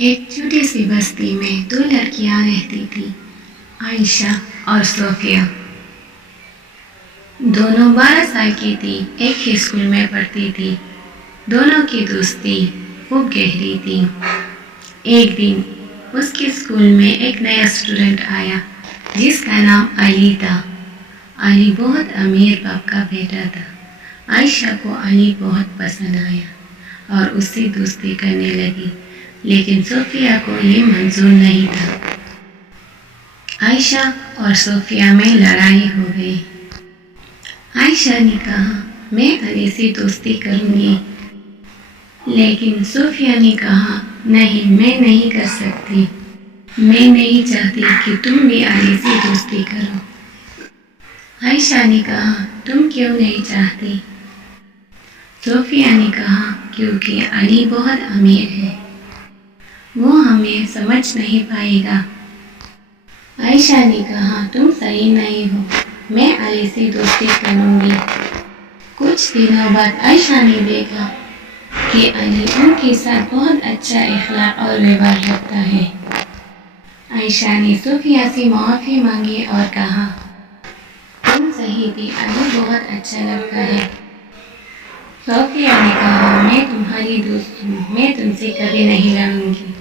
ایک چھوٹی سی بستی میں دو لڑکیاں رہتی تھی، عائشہ اور صوفیہ۔ دونوں 12 سال کی تھی، ایک ہی اسکول میں پڑھتی تھی۔ دونوں کی دوستی خوب گہری تھی۔ ایک دن اس کے اسکول میں ایک نیا اسٹوڈنٹ آیا جس کا نام علی تھا۔ علی بہت امیر باپ کا بیٹا تھا۔ عائشہ کو علی بہت پسند آیا اور اس سے دوستی کرنے لگی، لیکن صوفیہ کو یہ منظور نہیں تھا۔ عائشہ اور صوفیہ میں لڑائی ہو گئی۔ عائشہ نے کہا میں علی سے دوستی کروں گی، لیکن صوفیہ نے کہا نہیں، میں نہیں کر سکتی، میں نہیں چاہتی کہ تم بھی علی سے دوستی کرو۔ عائشہ نے کہا تم کیوں نہیں چاہتی؟ صوفیہ نے کہا کیونکہ علی بہت امیر ہے، وہ ہمیں سمجھ نہیں پائے گا۔ عائشہ نے کہا تم صحیح نہیں ہو، میں علی سے دوستی کروں گی۔ کچھ دنوں بعد عائشہ نے دیکھا کہ علی ان کے ساتھ بہت اچھا اخلاق اور ویوہار رکھتا ہے۔ عائشہ نے صوفیہ سے معافی مانگی اور کہا تم صحیح تھی، علی بہت اچھا لڑکا ہے۔ صوفیہ نے کہا میں تمہاری دوست ہوں، میں تم سے کبھی نہیں لڑوں گی۔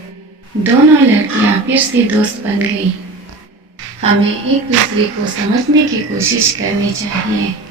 دونوں لڑکیاں پھر سے دوست بن گئی۔ ہمیں ایک دوسرے کو سمجھنے کی کوشش کرنی چاہیے۔